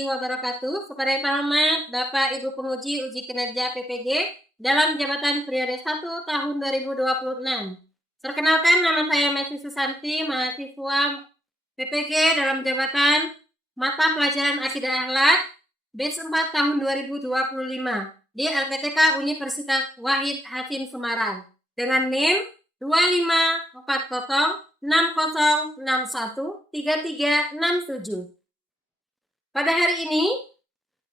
warahmatullahi wabarakatuh. Kepada yang terhormat Bapak Ibu Penguji Uji Kinerja PPG dalam jabatan periode 1 tahun 2026. Perkenalkan, nama saya Messi Susanti, mahasiswa PPG dalam jabatan mata pelajaran Akidah Akhlak batch 4 tahun 2025 di LPTK Universitas Wahid Hasim Semarang dengan NIM 254060613367. Pada hari ini,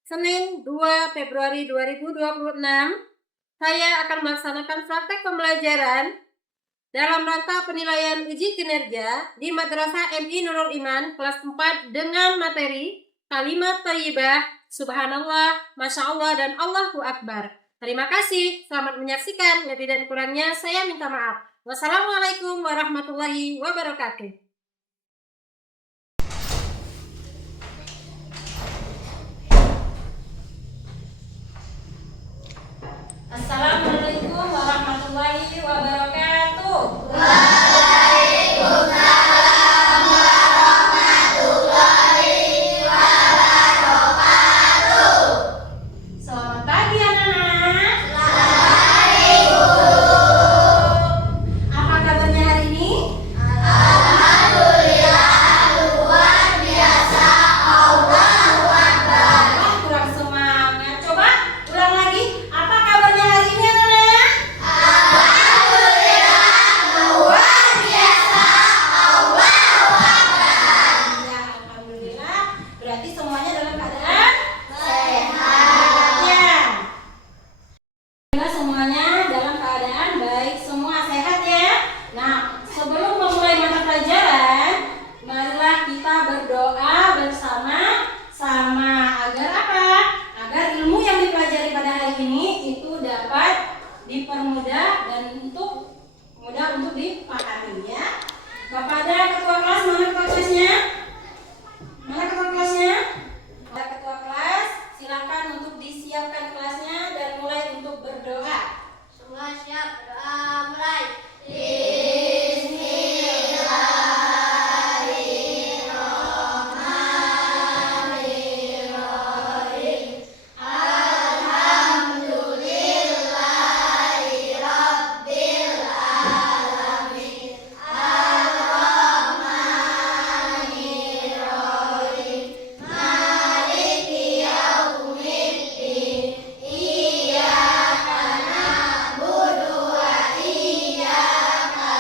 Senin 2 Februari 2026, saya akan melaksanakan praktek pembelajaran dalam rangka penilaian uji kinerja di Madrasah MI Nurul Iman kelas 4 dengan materi kalimat thayyibah, subhanallah, masya Allah, dan Allahu Akbar. Terima kasih, selamat menyaksikan. Lebih dan kurangnya saya minta maaf. Wassalamualaikum warahmatullahi wabarakatuh. Assalamualaikum warahmatullahi wabarakatuh. Waalaikumsalam warahmatullahi wabarakatuh. Selamat pagi anak-anak. Selamat pagi Guru. Apa kabarnya hari ini? Alhamdulillah luar biasa. Allahu Akbar. Wah, kurang semangat. Coba ulang lagi. Apa kabarnya hari ini anak-anak? Alhamdulillah luar biasa. Allahu Akbar. Ya, alhamdulillah. Berarti semuanya dalam keadaan Sehat. ya. Semuanya dalam keadaan baik, semua sehat ya. Nah, sebelum memulai mata pelajaran, marilah kita berdoa bersama-sama agar apa? Agar ilmu yang dipelajari pada hari ini itu dapat dipermudah dan mudah untuk dipahami ya. Kepada ketua kelas, mana ketua kelasnya? Mana ketua kelasnya? Ada ketua kelas, silakan untuk disiapkan kelasnya dan mulai untuk berdoa. Semua siap, berdoa mulai. Bismillahirrahmanirrahim. Alhamdulillahirabbil alamin. Ar-Rahmanirrahim. Maliki yaumiddin. Iyyaka na'budu wa iyyaka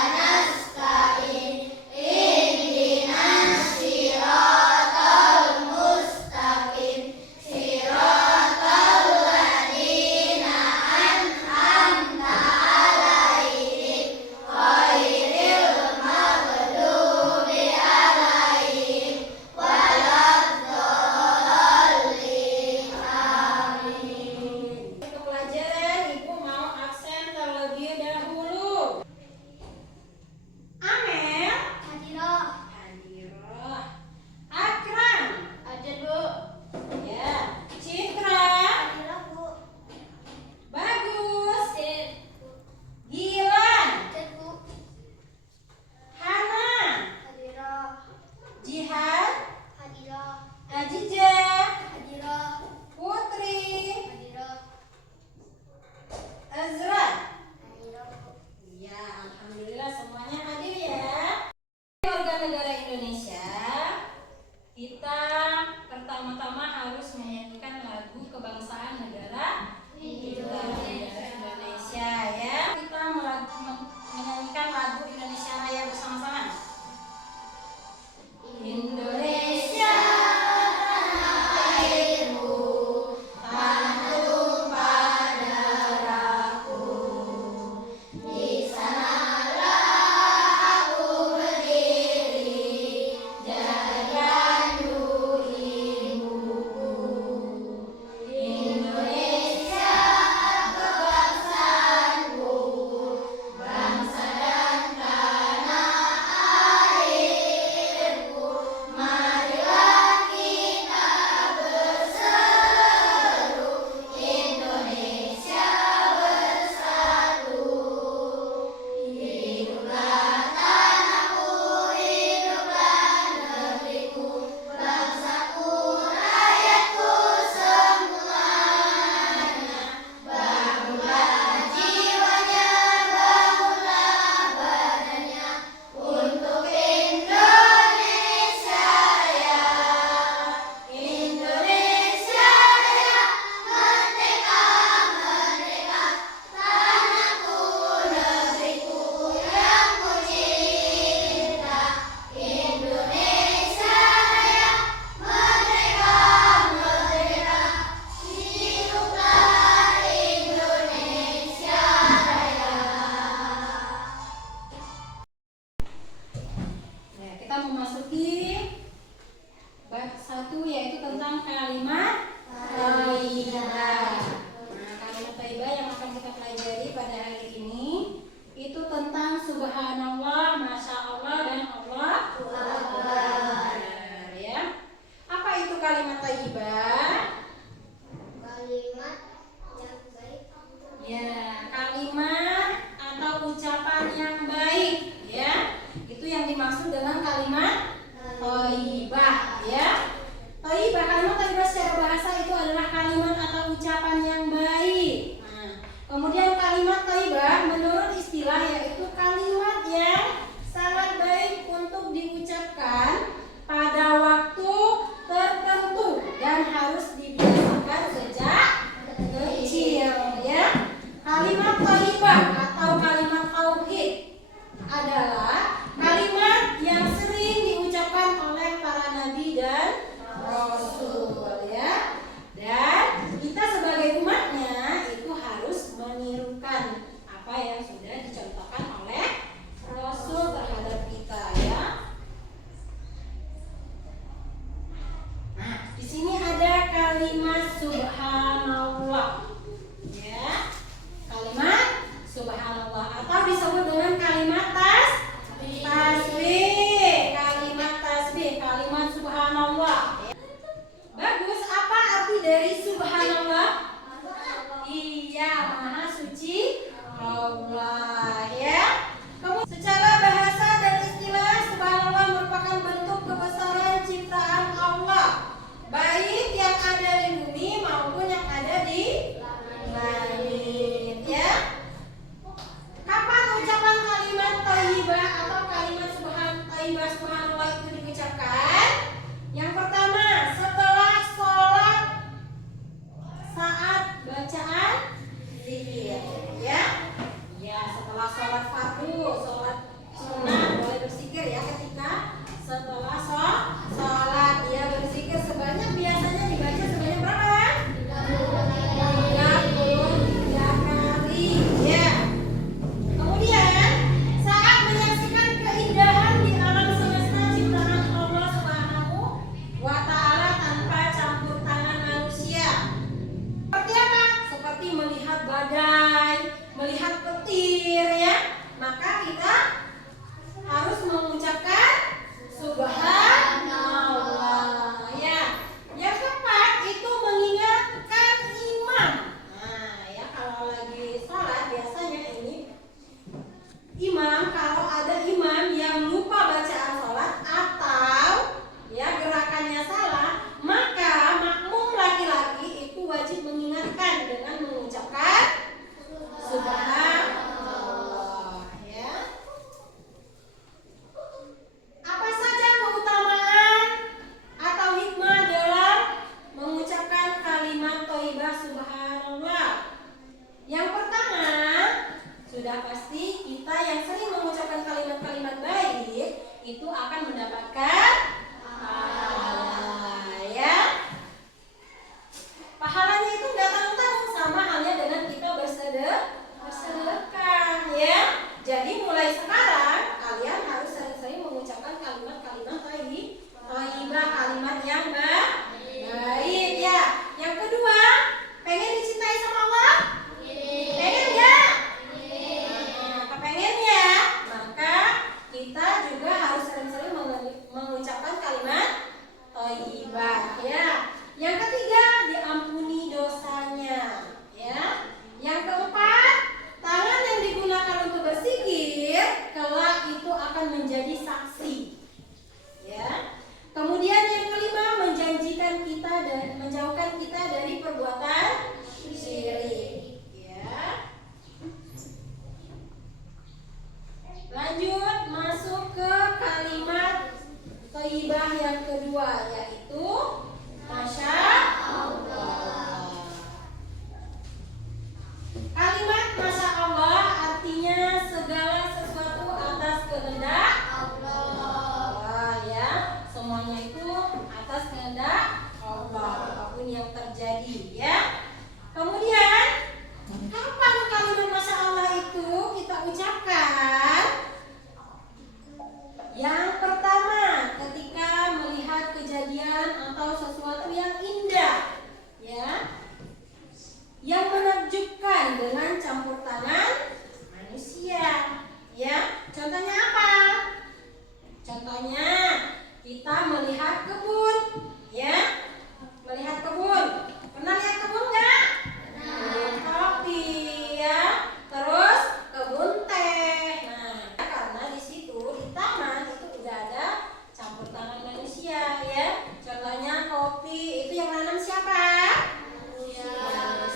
ucapan yang baik. Nah, kemudian kalimat thayyibah menurut istilah yaitu kalimat yang sangat baik untuk diucapkan pada waktu tertentu dan harus dibiasakan sejak kecil ya. Kalimat thayyibah atau kalimat tauhid adalah kalimat yang sering diucapkan oleh para nabi dan rasul ya. Dan kita sebagai umatnya itu harus menirukan apa yang sudah dicontohkan oleh rasul terhadap kita ya. Nah, di sini ada kalimat subhanallah ya. Kalimat subhanallah atau disebut dengan kalimat tasbih. Kalimat tasbih, kalimat subhanallah. Bagus, apa arti dari subhanallah? Iya, maha suci Allah ya. Secara bahasa dan istilah subhanallah merupakan bentuk kebesaran ciptaan Allah, baik yang ada di bumi maupun yang ada di langit ya. Kapan ucapan kalimat thayyibah atau kalimat thayyibah subhanallah itu diucapkan? Yang pertama, setelah sholat saat bacaan zikir ya. Ya, setelah sholat fardu, sholat sunnah boleh berzikir ya ketika setelah sholat dia berzikir sebanyak biasanya dibaca sebanyak berapa? 33 kali ya. Kemudian saat menyaksikan keindahan di alam semesta ciptaan Allah Subhanahu wa ta'ala tanpa campur tangan manusia. Seperti apa? Seperti melihat badai, melihat petir ya. Maka kita harus mengucapkan subhanallah ya. Yang keempat itu mengingatkan imam. Nah ya, kalau lagi sholat biasanya ini imam, kalau ada imam yang lupa bacaan sholat atau ya gerakannya salah, maka makmum laki-laki itu wajib mengingatkan dengan mengucapkan subhanallah ya. Apa saja keutamaan atau hikmah dalam mengucapkan kalimat thayyibah subhanallah? Yang pertama, sudah pasti kita yang sering mengucapkan kalimat-kalimat baik itu akan mendapatkan pahala ya. Pahalanya itu nggak tanggung-tanggung, sama halnya dengan kita bersedekah ya. Jadi mulai sekarang kalian harus sering-sering mengucapkan kalimat-kalimat thayyibah, kalimat yang baik ya. Yang kedua, pengen dicintai sama Allah? Pengen nggak? Nah, kepengen ya. Maka kita juga harus sering-sering mengucapkan kalimat thayyibah ya. Yang ketiga, diampuni dosanya ya. Yang keempat, tangan yang digunakan untuk berzikir kelak itu akan menjadi saksi ya. Kemudian yang kelima, menjanjikan kita dan menjauhkan kita dari perbuatan syirik ya. Lanjut masuk ke kalimat thayyibah yang kedua, yaitu Masya Allah. Kalimat Masya Allah artinya segala sesuatu atas kehendak Allah ya. Semuanya itu atas kehendak Allah, apapun yang terjadi ya. Kemudian kapan kalimat Masya Allah itu kita ucapkan? Yang pertama, ketika melihat kejadian atau sesuatu yang indah ya, yang menakjubkan dengan campur tangan manusia ya. Contohnya apa? Contohnya kita melihat kebun ya. Melihat kebun, pernah lihat kebun nggak? Kebun kopi ya, terus kebun teh. Nah, karena di situ di taman itu udah ada campur tangan manusia ya. Contohnya kopi itu yang nanam siapa? Manusia.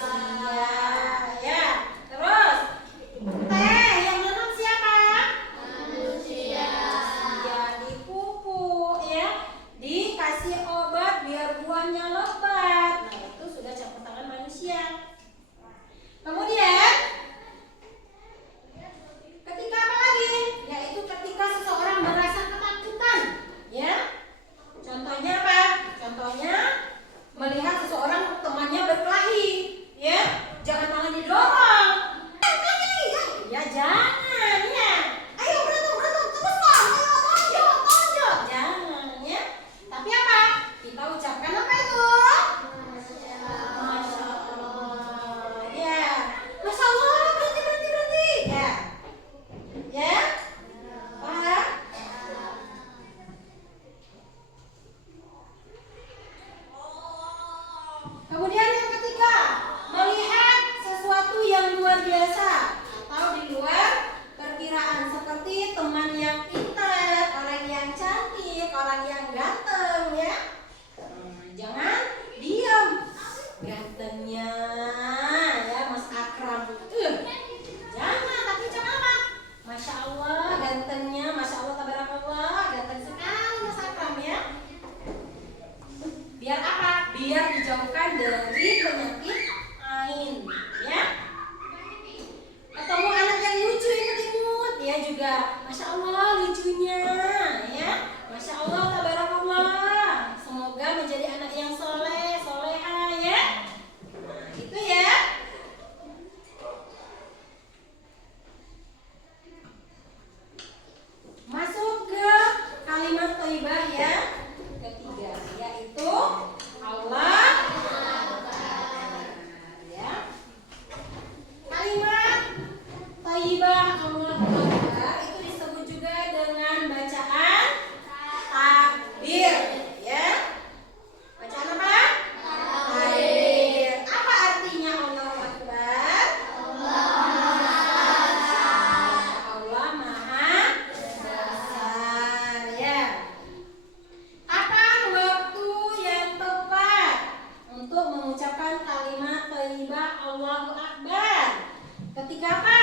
Allahu Akbar. Ketika apa?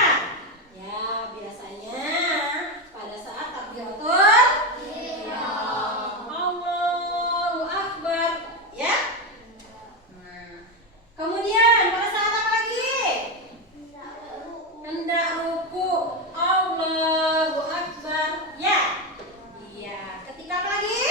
Ya, biasanya pada saat takbiratul ihram. Allahu Akbar, ya. Nah, kemudian pada saat apa lagi? Hendak ruku. Allahu Akbar, ya. Iya, ketika apa lagi?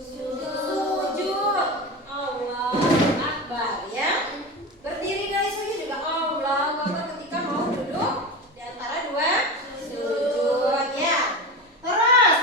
Sujud. Allahu Akbar, ya. Berdiri dari sujud juga Allahu Akbar ketika mau duduk di antara dua sujud, ya. Terus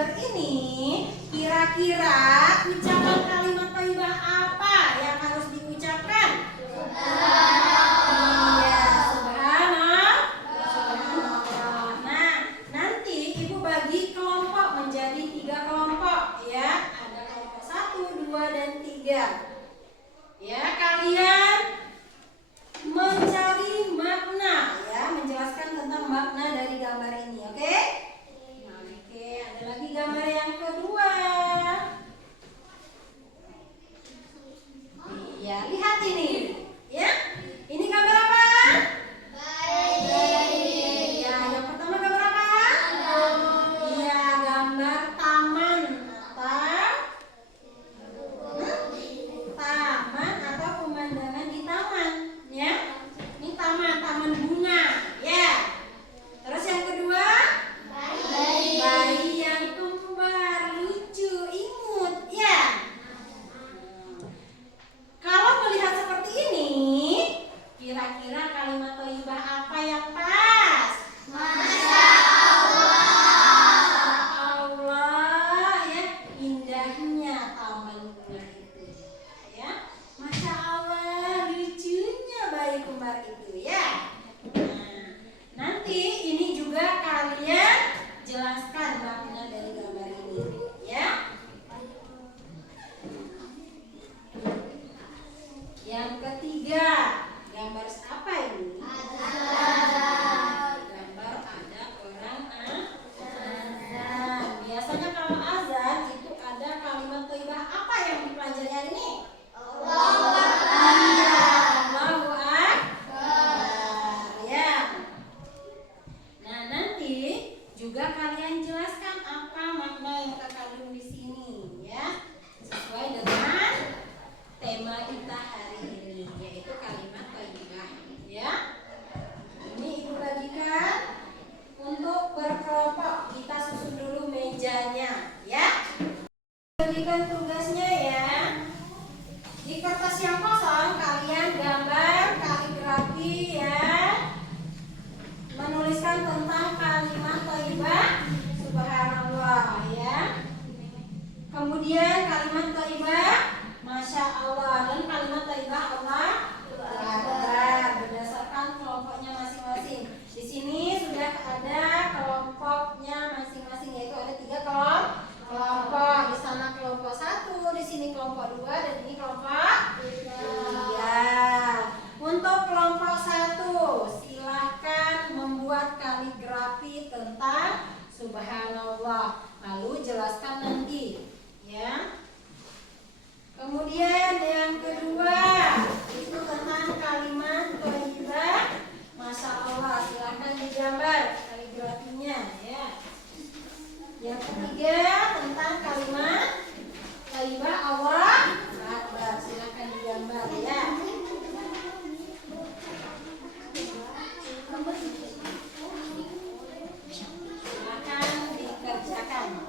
gambar ini, kira-kira ucapan kalimat thayyibah apa yang harus diucapkan? Iya, subhanallah. Nah, nanti ibu bagi kelompok menjadi 3 kelompok ya. Ada kelompok 1, 2, dan 3. Ya, kalian mencari makna ya, menjelaskan tentang makna dari gambar ini, oke? Nah, oke, ada lagi gambar yang kedua. Ya, lihat ini. Ya. Ini gambar apa? Bayi. Ya, yang pertama gambar apa? Iya, gambar taman atau pemandangan di taman, ya. Ini taman bunga, ya. Terus yang kedua, bayi yang kembar, lucu, imut, ya. Kalau melihat seperti ini, kira-kira kalimat thayyibah apa yang pas? Masya Allah, ya, indahnya taman bunga itu, ya. Masya Allah, lucunya bayi kembar itu, ya. Nah, nanti ini juga kalian jelaskan makna dari gambar ini, ya. Yang ketiga, gambar apa ini? Gambar ada orang azan. Biasanya kalau azan itu ada kalimat thayyibah apa yang dipelajari hari ini? Allahu Akbar. Ya. Nah, nanti juga kalian jelaskan apa makna yang terkandung di sini, ya. Sesuai dengan tema kita hari ini, yaitu kalimat thayyibah, ya. Ini ibu bagikan untuk berkelompok. Kita susun dulu mejanya, ya. Bagikan tugasnya, ya. Di kertas yang kosong kalian gambar kaligrafi, ya. Menuliskan tentang kalimat thayyibah subhanallah, ya. Kemudian kalimat thayyibah Masya Allah dan kalimat thayyibah Allah Akbar berdasarkan kelompoknya masing-masing. Di sini sudah ada kelompoknya masing-masing, yaitu ada 3 kelompok. Di sana kelompok 1, di sini kelompok 2, dan ini kelompok 3. Untuk kelompok 1, silahkan membuat kaligrafi tentang subhanallah, lalu jelaskan nanti, ya. Kemudian yang kedua itu tentang kalimat thayyibah Masya Allah, silahkan digambar kaligrafinya, ya. Yang ketiga tentang kalimat thayyibah Allah Akbar, silahkan digambar, ya. Silahkan dikerjakan.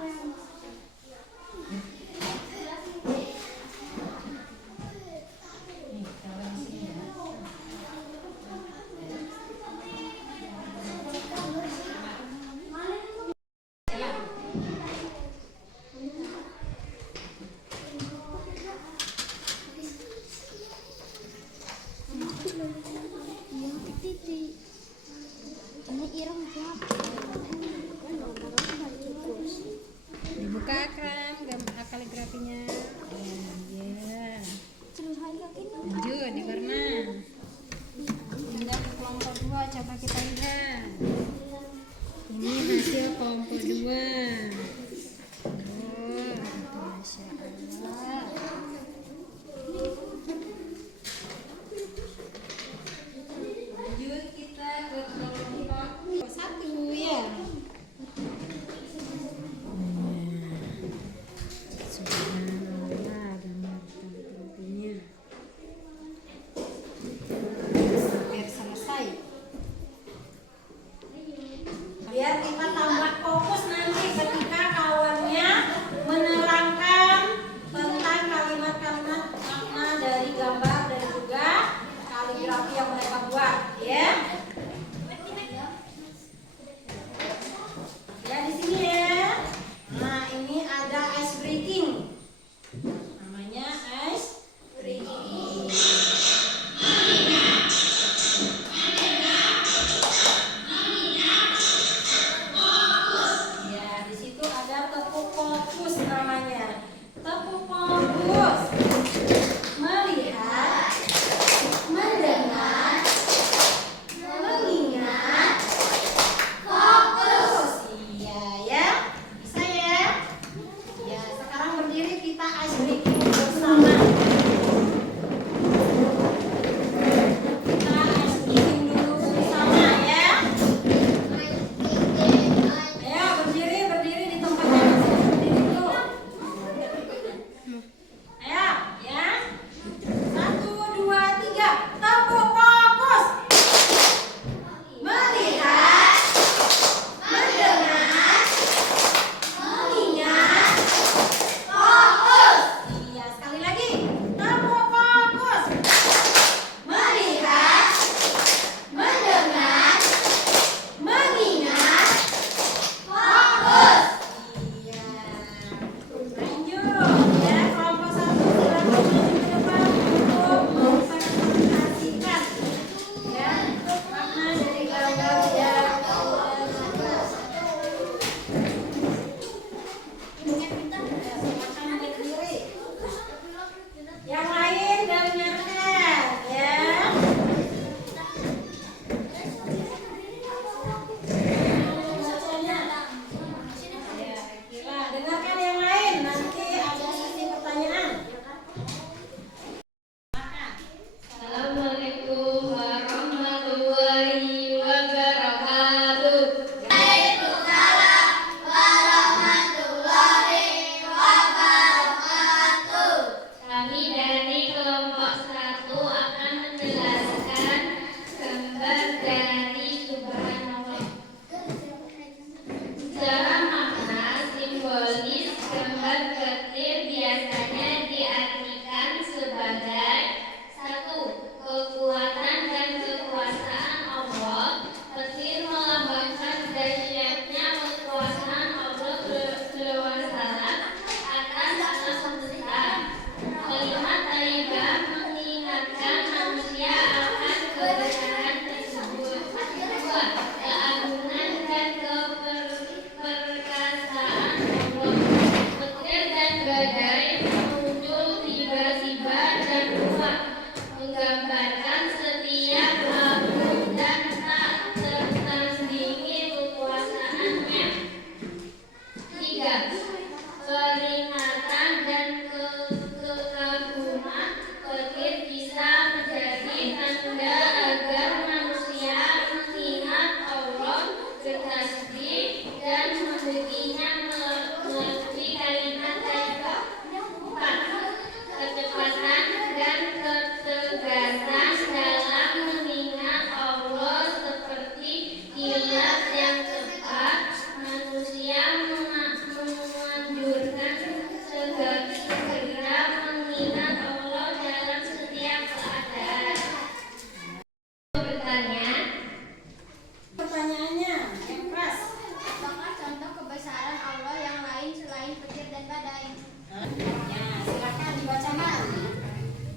Ya, silakan dibaca Mak.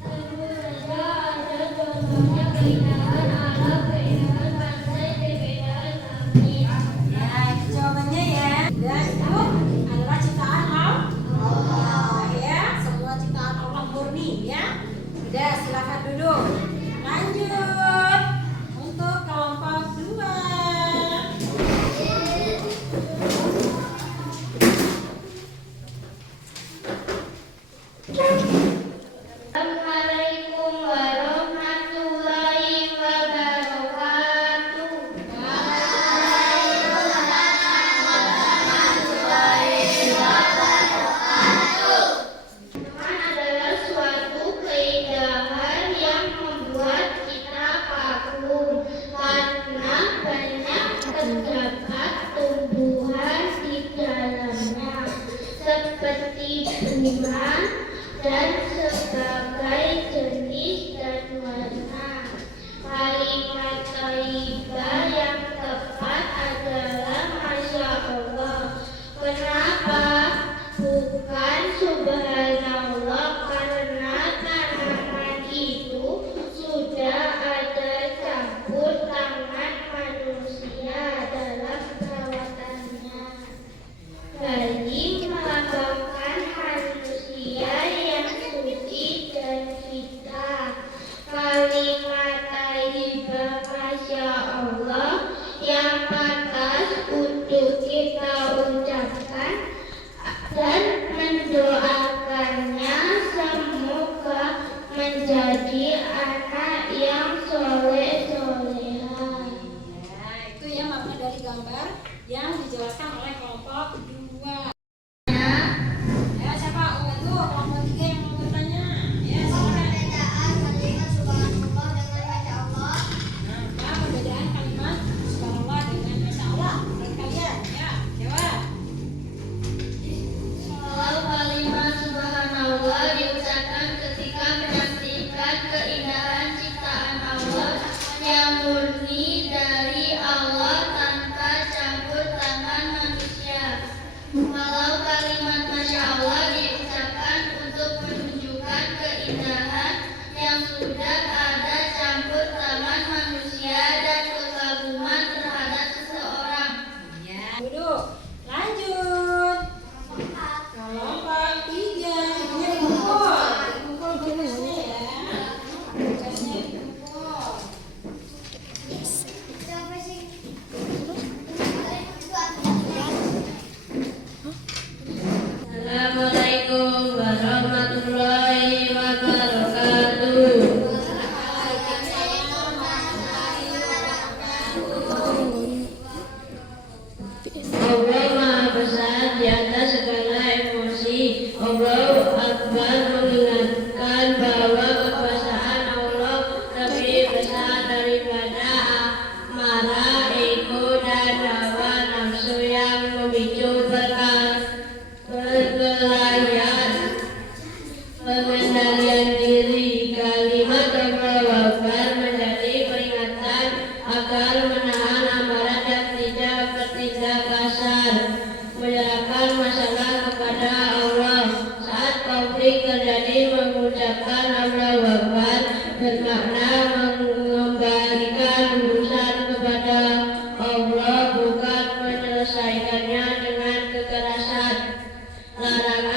Tentunya ada contohnya keindahan alam, keindahan pantai, keindahan langit. Ya, itu jawabannya ya. Dan itu adalah ciptaan Allah. Ya, semua ciptaan Allah murni ya. Udah, silakan duduk. Lanjut untuk kelompok 2. Assalamualaikum warahmatullahi wabarakatuh. Tuhan adalah suatu keindahan yang membuat kita kagum karena banyak terdapat tumbuhan di dalamnya seperti bunga dan sebagai jenis dan warna. Kalimat thayyibah yang tepat adalah Masya Allah. Kenapa? Bukan Subhanallah, karena tanaman itu sudah ada campur tangan manusia dalam perawatannya. Bayi melambangkan manusia yang suci dan kita. Kalimat thayyibah Masya Allah yang pantas untuk kita ucapkan dan mendoakannya semoga menjadi anak yang soleh-solehah. Ya, itu ya makna dari gambar yang dijelaskan oleh kelompok 2. Ya, siapa? Oh, itu kelompok 3 yang mau bertanya. Ya, silakan. Perbedaan kalimat subhanallah dengan Masya Allah. Nah, apa perbedaan kalimat subhanallah dengan masya Allah menurut kalian? Ya, jawab. Kalau kalimat subhanallah diucapkan ketika menyaksikan keindahan ciptaan Allah yang murni dari Allah tanpa campur tangan manusia. Kalau kalimat Masya Allah diucapkan untuk menunjukkan keindahan yang sudah ada campur tangan manusia dan kekaguman terhadap seseorang. Ya, duduk. Lanjut. Kelompok 3. Ini dikumpul. Dikumpul berikutnya ya. Tugasnya dikumpul. Assalamualaikum warahmatullahi wabarakatuh. Allah Maha Besar di atas segala emosi. Allahu Akbar mengingatkan bahwa kekuasaan Allah lebih besar daripada amarah, ego, dan hawa nafsu yang memicu perkelahian. Pengendalian diri. Kalimat Allahu Akbar menjadi peringatan agar menahan amarah dan tidak bertindak kasar. Menyerahkan masalah kepada Allah. Saat konflik terjadi, mengucapkan Allahu Akbar bermakna mengembalikan urusan kepada Allah, bukan menyelesaikannya dengan kekerasan. Larangan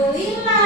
Alhamdulillah